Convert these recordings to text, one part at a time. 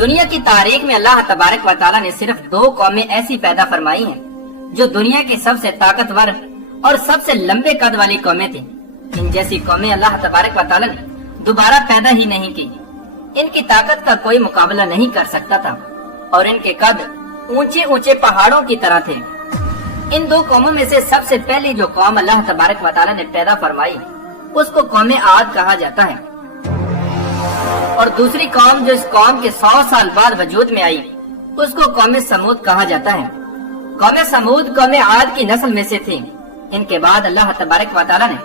دنیا کی تاریخ میں اللہ تبارک و تعالیٰ نے صرف 2 قومیں ایسی پیدا فرمائی ہیں جو دنیا کی سب سے طاقتور اور سب سے لمبے قد والی قومیں تھیں۔ ان جیسی قومیں اللہ تبارک و تعالیٰ نے دوبارہ پیدا ہی نہیں کی۔ ان کی طاقت کا کوئی مقابلہ نہیں کر سکتا تھا اور ان کے قد اونچے اونچے پہاڑوں کی طرح تھے۔ ان 2 قوموں میں سے سب سے پہلی جو قوم اللہ تبارک و تعالیٰ نے پیدا فرمائی اس کو قوم عاد کہا جاتا ہے، اور دوسری قوم جو اس قوم کے 100 سال بعد وجود میں آئی اس کو قوم سمود کہا جاتا ہے۔ قوم سمود قوم عاد کی نسل میں سے تھی۔ ان کے بعد اللہ تبارک و تعالیٰ نے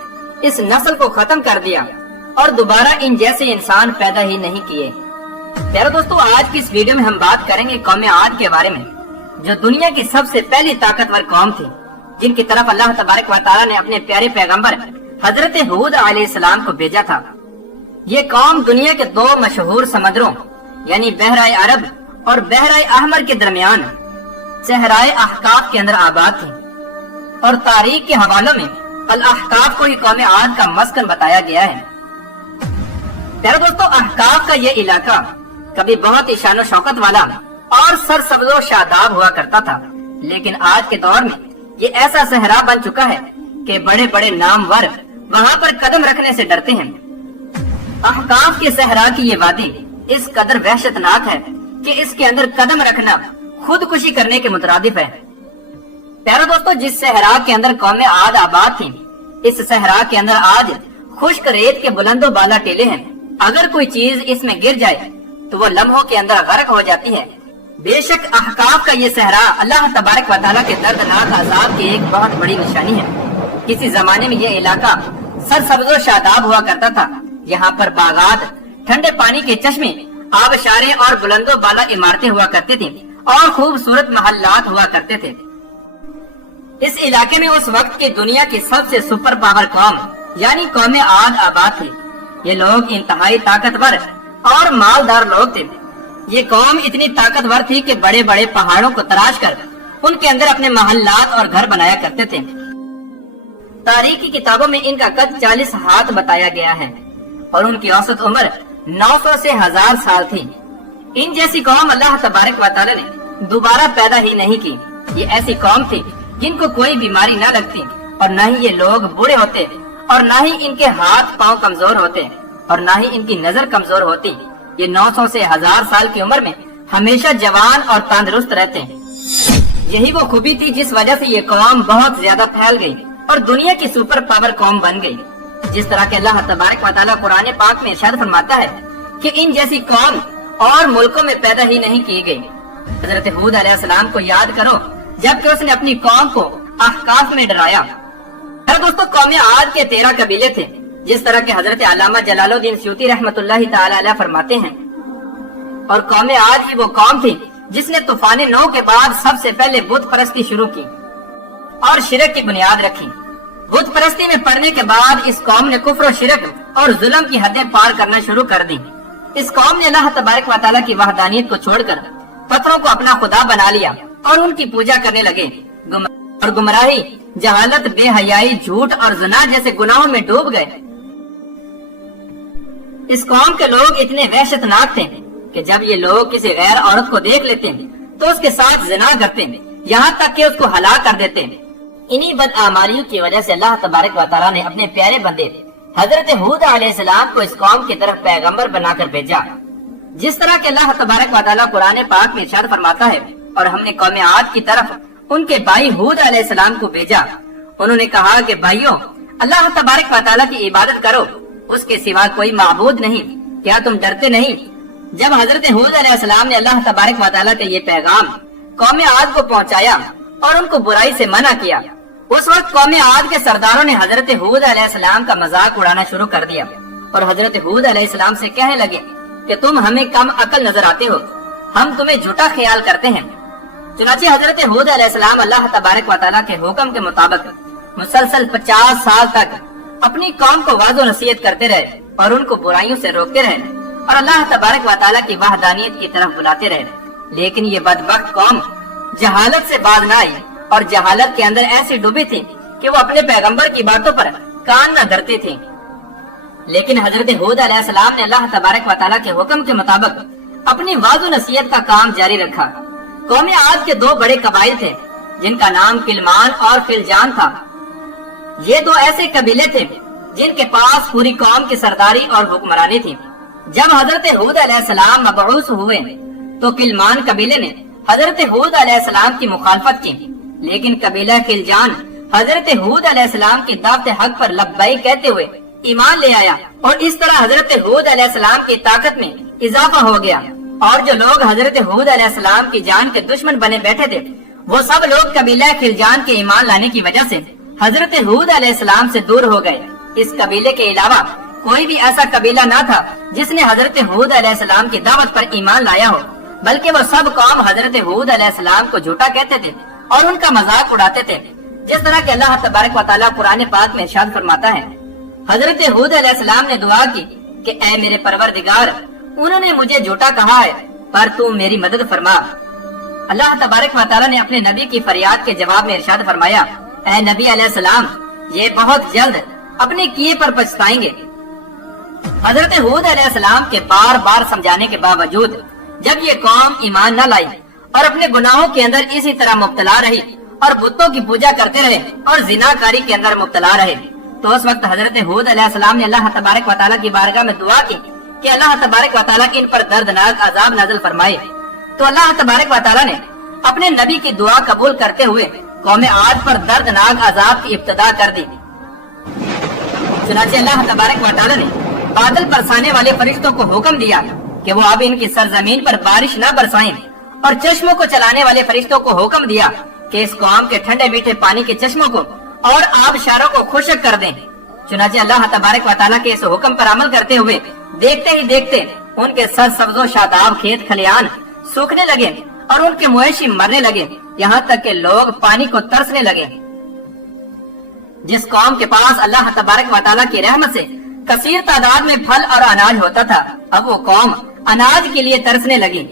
اس نسل کو ختم کر دیا اور دوبارہ ان جیسے انسان پیدا ہی نہیں کیے۔ پیارے دوستو، آج کی اس ویڈیو میں ہم بات کریں گے قوم عاد کے بارے میں، جو دنیا کی سب سے پہلی طاقتور قوم تھی، جن کی طرف اللہ تبارک و تعالیٰ نے اپنے پیارے پیغمبر حضرت ہود علیہ السلام کو بھیجا تھا۔ یہ قوم دنیا کے 2 مشہور سمندروں یعنی بحرۂ عرب اور بحرۂ احمر کے درمیان صحرائے احقاف کے اندر آباد تھی، اور تاریخ کے حوالوں میں الاحقاف کو ہی قوم عاد کا مسکن بتایا گیا ہے۔ پیارے دوستو، احقاف کا یہ علاقہ کبھی بہت ہی شان و شوکت والا اور سرسبز و شاداب ہوا کرتا تھا، لیکن آج کے دور میں یہ ایسا صحرا بن چکا ہے کہ بڑے بڑے نامور وہاں پر قدم رکھنے سے ڈرتے ہیں۔ احقاف کے صحرا کی یہ وادی اس قدر وحشتناک ہے کہ اس کے اندر قدم رکھنا خودکشی کرنے کے مترادف ہے۔ پیارے دوستو، جس صحرا کے اندر قوم عاد آباد تھی، اس صحرا کے اندر آج خشک ریت کے بلند و بالا ٹیلے ہیں۔ اگر کوئی چیز اس میں گر جائے تو وہ لمحوں کے اندر غرق ہو جاتی ہے۔ بے شک احقاف کا یہ صحرا اللہ تبارک و تعالیٰ کے دردناک عذاب کی ایک بہت بڑی نشانی ہے۔ کسی زمانے میں یہ علاقہ سرسبز و شاداب ہوا کرتا تھا۔ یہاں پر باغات، ٹھنڈے پانی کے چشمے، آبشاریں اور بلند و بالا عمارتیں ہوا کرتی تھیں اور خوبصورت محلات ہوا کرتے تھے۔ اس علاقے میں اس وقت کی دنیا کی سب سے سپر پاور قوم یعنی قوم عاد آباد تھی۔ یہ لوگ انتہائی طاقتور اور مالدار لوگ تھے۔ یہ قوم اتنی طاقتور تھی کہ بڑے بڑے پہاڑوں کو تراش کر ان کے اندر اپنے محلات اور گھر بنایا کرتے تھے۔ تاریخی کتابوں میں ان کا قد 40 ہاتھ بتایا گیا ہے اور ان کی اوسط عمر 900 سے 1000 سال تھی۔ ان جیسی قوم اللہ تبارک و تعالیٰ نے دوبارہ پیدا ہی نہیں کی۔ یہ ایسی قوم تھی جن کو کوئی بیماری نہ لگتی، اور نہ ہی یہ لوگ بوڑھے ہوتے، اور نہ ہی ان کے ہاتھ پاؤں کمزور ہوتے، اور نہ ہی ان کی نظر کمزور ہوتی۔ یہ 900 سے 1000 سال کی عمر میں ہمیشہ جوان اور تندرست رہتے ہیں۔ یہی وہ خوبی تھی جس وجہ سے یہ قوم بہت زیادہ پھیل گئی اور دنیا کی سپر پاور قوم بن گئی۔ جس طرح کہ اللہ تبارک و تعالیٰ قرآن پاک میں ارشاد فرماتا ہے کہ ان جیسی قوم اور ملکوں میں پیدا ہی نہیں کی گئی۔ حضرت ہود علیہ السلام کو یاد کرو جبکہ اس نے اپنی قوم کو احقاف میں ڈرایا۔ دوستو، قوم عاد کے 13 قبیلے تھے، جس طرح کہ حضرت علامہ جلال الدین سیوطی رحمۃ اللہ تعالی علیہ فرماتے ہیں، اور قوم عاد ہی وہ قوم تھی جس نے طوفان نوح کے بعد سب سے پہلے بت پرستی شروع کی اور شرک کی بنیاد رکھی۔ بت پرستی میں پڑنے کے بعد اس قوم نے کفر و شرک اور ظلم کی حدیں پار کرنا شروع کر دی۔ اس قوم نے اللہ تبارک و تعالیٰ کی وحدانیت کو چھوڑ کر پتھروں کو اپنا خدا بنا لیا اور ان کی پوجا کرنے لگے، اور گمراہی، جہالت، بے حیائی، جھوٹ اور زنا جیسے گناہوں میں ڈوب گئے۔ اس قوم کے لوگ اتنے وحشتناک تھے کہ جب یہ لوگ کسی غیر عورت کو دیکھ لیتے تو اس کے ساتھ زنا کرتے، یہاں تک کہ اس کو ہلاک کر دیتے۔ انہی بدعمالیوں کی وجہ سے اللہ تبارک و تعالیٰ نے اپنے پیارے بندے حضرت ہود علیہ السلام کو اس قوم کی طرف پیغمبر بنا کر بھیجا۔ جس طرح کہ اللہ تبارک و تعالیٰ قرآن پاک میں ارشاد فرماتا ہے، اور ہم نے قوم عاد کی طرف ان کے بھائی ہود علیہ السلام کو بھیجا۔ انہوں نے کہا کہ بھائیوں، اللہ تبارک و تعالیٰ کی عبادت کرو، اس کے سوا کوئی معبود نہیں، کیا تم ڈرتے نہیں؟ جب حضرت ہود علیہ السلام نے اللہ تبارک و تعالیٰ کا یہ پیغام قوم عاد کو پہنچایا اور ان کو برائی سے منع کیا، اس وقت قوم عاد کے سرداروں نے حضرت ہود علیہ السلام کا مذاق اڑانا شروع کر دیا اور حضرت ہود علیہ السلام سے کہنے لگے کہ تم ہمیں کم عقل نظر آتے ہو، ہم تمہیں جھوٹا خیال کرتے ہیں۔ چنانچہ حضرت ہود علیہ السلام اللہ تبارک و تعالیٰ کے حکم کے مطابق مسلسل 50 سال تک اپنی قوم کو واضح و نصیحت کرتے رہے اور ان کو برائیوں سے روکتے رہے اور اللہ تبارک و تعالیٰ کی وحدانیت کی طرف بلاتے رہے۔ لیکن یہ بدبخت قوم جہالت سے باز نہ آئی اور جہالت کے اندر ایسی ڈوبی تھی کہ وہ اپنے پیغمبر کی باتوں پر کان نہ دھرتے تھے۔ لیکن حضرت ہود علیہ السلام نے اللہ تبارک و تعالیٰ کے حکم کے مطابق اپنی واض و نصیحت کا کام جاری رکھا۔ قوم عاد کے دو بڑے قبائل تھے جن کا نام کلمان اور فلجان تھا۔ یہ دو ایسے قبیلے تھے جن کے پاس پوری قوم کی سرداری اور حکمرانی تھی۔ جب حضرت ہود علیہ السلام مبعوث ہوئے تو کلمان قبیلے نے حضرت ہود علیہ السلام کی مخالفت کی، لیکن قبیلہ فلجان حضرت ہود علیہ السلام کی دعوت حق پر لبیک کہتے ہوئے ایمان لے آیا، اور اس طرح حضرت ہود علیہ السلام کی طاقت میں اضافہ ہو گیا، اور جو لوگ حضرت ہود علیہ السلام کی جان کے دشمن بنے بیٹھے تھے وہ سب لوگ قبیلہ فلجان کے ایمان لانے کی وجہ سے حضرت ہود علیہ السلام سے دور ہو گئے۔ اس قبیلے کے علاوہ کوئی بھی ایسا قبیلہ نہ تھا جس نے حضرت ہود علیہ السلام کی دعوت پر ایمان لایا ہو، بلکہ وہ سب قوم حضرت ہود علیہ السلام کو جھوٹا کہتے تھے اور ان کا مذاق اڑاتے تھے، جس طرح کہ اللہ تبارک و تعالیٰ قرآن پاک میں ارشاد فرماتا ہے۔ حضرت ہود علیہ السلام نے دعا کی کہ اے میرے پروردگار، انہوں نے مجھے جھوٹا کہا ہے پر تو میری مدد فرما۔ اللہ تبارک و تعالیٰ نے اپنے نبی کی فریاد کے جواب میں ارشاد فرمایا، اے نبی علیہ السلام، یہ بہت جلد اپنے کیے پر پچھتائیں گے۔ حضرت ہود علیہ السلام کے بار بار سمجھانے کے باوجود جب یہ قوم ایمان نہ لائی اور اپنے گناہوں کے اندر اسی طرح مبتلا رہی اور بتوں کی پوجا کرتے رہے اور زناکاری کے اندر مبتلا رہے، تو اس وقت حضرت ہود علیہ السلام نے اللہ تبارک و تعالیٰ کی بارگاہ میں دعا کی کہ اللہ تبارک و تعالیٰ ان پر دردناک عذاب نازل فرمائے۔ تو اللہ تبارک و تعالیٰ نے اپنے نبی کی دعا قبول کرتے ہوئے قوم عاد پر دردناک عذاب کی ابتدا کر دی۔ چنانچہ اللہ تبارک و تعالیٰ نے بادل برسانے والے فرشتوں کو حکم دیا کہ وہ اب ان کی سرزمین پر بارش نہ برسائیں، اور چشموں کو چلانے والے فرشتوں کو حکم دیا کہ اس قوم کے ٹھنڈے میٹھے پانی کے چشموں کو اور آبشاروں کو خشک کر دیں۔ چنانچہ اللہ تبارک و تعالیٰ کے اس حکم پر عمل کرتے ہوئے دیکھتے ہی دیکھتے ان کے سرسبز و شاداب کھیت کھلیان سوکھنے لگے اور ان کے مویشی مرنے لگے، یہاں تک کہ لوگ پانی کو ترسنے لگے۔ جس قوم کے پاس اللہ تبارک و تعالیٰ کی رحمت سے کثیر تعداد میں پھل اور اناج ہوتا تھا، اب وہ قوم اناج کے لیے ترسنے لگی۔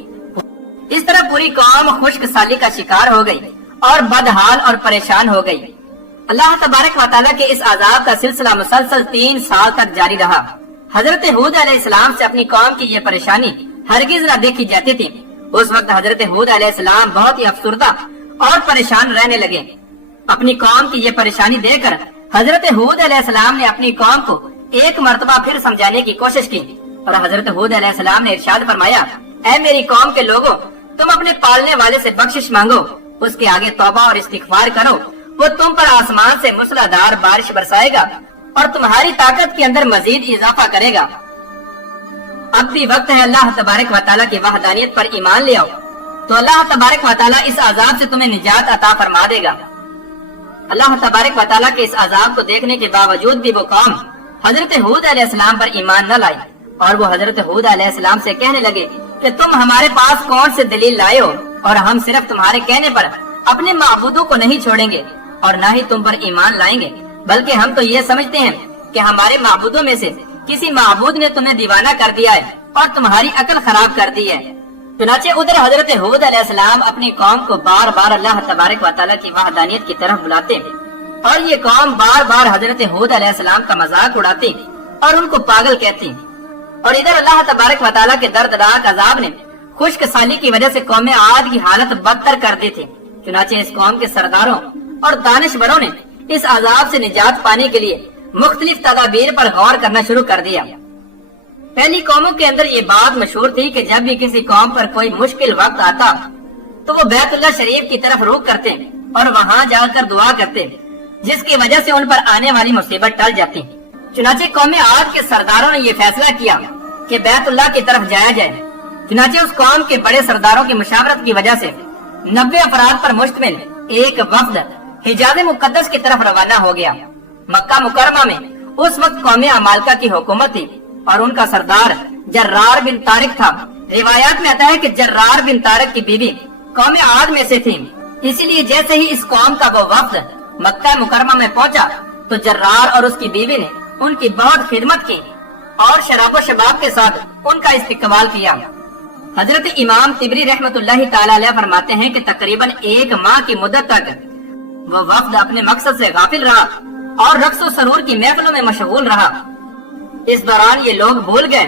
اس طرح پوری قوم خشک سالی کا شکار ہو گئی اور بدحال اور پریشان ہو گئی۔ اللہ تبارک و تعالیٰ کے اس عذاب کا سلسلہ مسلسل 3 سال تک جاری رہا۔ حضرت ہود علیہ السلام سے اپنی قوم کی یہ پریشانی ہرگز نہ دیکھی جاتی تھی۔ اس وقت حضرت ہود علیہ السلام بہت ہی افسردہ اور پریشان رہنے لگے۔ اپنی قوم کی یہ پریشانی دیکھ کر حضرت ہود علیہ السلام نے اپنی قوم کو ایک مرتبہ پھر سمجھانے کی کوشش کی، اور حضرت ہود علیہ السلام نے ارشاد فرمایا، اے میری قوم کے لوگوں، تم اپنے پالنے والے سے بخشش مانگو، اس کے آگے توبہ اور استغفار کرو، وہ تم پر آسمان سے موسلادھار بارش برسائے گا اور تمہاری طاقت کے اندر مزید اضافہ کرے گا۔ اب بھی وقت ہے اللہ تبارک و تعالیٰ کی وحدانیت پر ایمان لے آؤ، تو اللہ تبارک و تعالیٰ اس عذاب سے تمہیں نجات عطا فرما دے گا۔ اللہ تبارک و تعالیٰ کے اس عذاب کو دیکھنے کے باوجود بھی وہ قوم حضرت ہود علیہ السلام پر ایمان نہ لائی، اور وہ حضرت ہود علیہ السلام سے کہنے لگے کہ تم ہمارے پاس کون سے دلیل لائے ہو، اور ہم صرف تمہارے کہنے پر اپنے معبودوں کو نہیں چھوڑیں گے اور نہ ہی تم پر ایمان لائیں گے، بلکہ ہم تو یہ سمجھتے ہیں کہ ہمارے معبودوں میں سے کسی معبود نے تمہیں دیوانہ کر دیا ہے اور تمہاری عقل خراب کر دی ہے۔ چنانچہ ادھر حضرت ہود علیہ السلام اپنی قوم کو بار بار اللہ تبارک و تعالیٰ کی وحدانیت کی طرف بلاتے، اور یہ قوم بار بار حضرت ہود علیہ السلام کا مذاق اڑاتی اور ان کو پاگل کہتی، اور ادھر اللہ تبارک و تعالیٰ کے دردناک عذاب نے خشک سالی کی وجہ سے قوم عاد کی حالت بدتر کر دی تھی۔ چنانچہ اس قوم کے سرداروں اور دانشوروں نے اس عذاب سے نجات پانے کے لیے مختلف تدابیر پر غور کرنا شروع کر دیا۔ پہلی قوموں کے اندر یہ بات مشہور تھی کہ جب بھی کسی قوم پر کوئی مشکل وقت آتا تو وہ بیت اللہ شریف کی طرف رخ کرتے اور وہاں جا کر دعا کرتے، جس کی وجہ سے ان پر آنے والی مصیبت ٹل جاتی۔ چنانچہ قوم عاد کے سرداروں نے یہ فیصلہ کیا کہ بیت اللہ کی طرف جایا جائے۔ چنانچہ اس قوم کے بڑے سرداروں کی مشاورت کی وجہ سے 90 افراد پر مشتمل ایک وفد حجاز مقدس کی طرف روانہ ہو گیا۔ مکہ مکرمہ میں اس وقت قوم عمالقہ کی حکومت تھی اور ان کا سردار جرار بن طارق تھا۔ روایات میں آتا ہے کہ جرار بن طارق کی بیوی قوم عاد میں سے تھی، اسی لیے جیسے ہی اس قوم کا وہ وفد مکہ مکرمہ میں پہنچا تو جرار اور اس کی بیوی نے ان کی بہت خدمت کی اور شراب و شباب کے ساتھ ان کا استقبال کیا۔ حضرت امام طبری رحمت اللہ تعالی علیہ فرماتے ہیں کہ تقریباً 1 ماہ کی مدت تک وہ وفد اپنے مقصد سے غافل رہا اور رقص و سرور کی محفلوں میں مشغول رہا۔ اس دوران یہ لوگ بھول گئے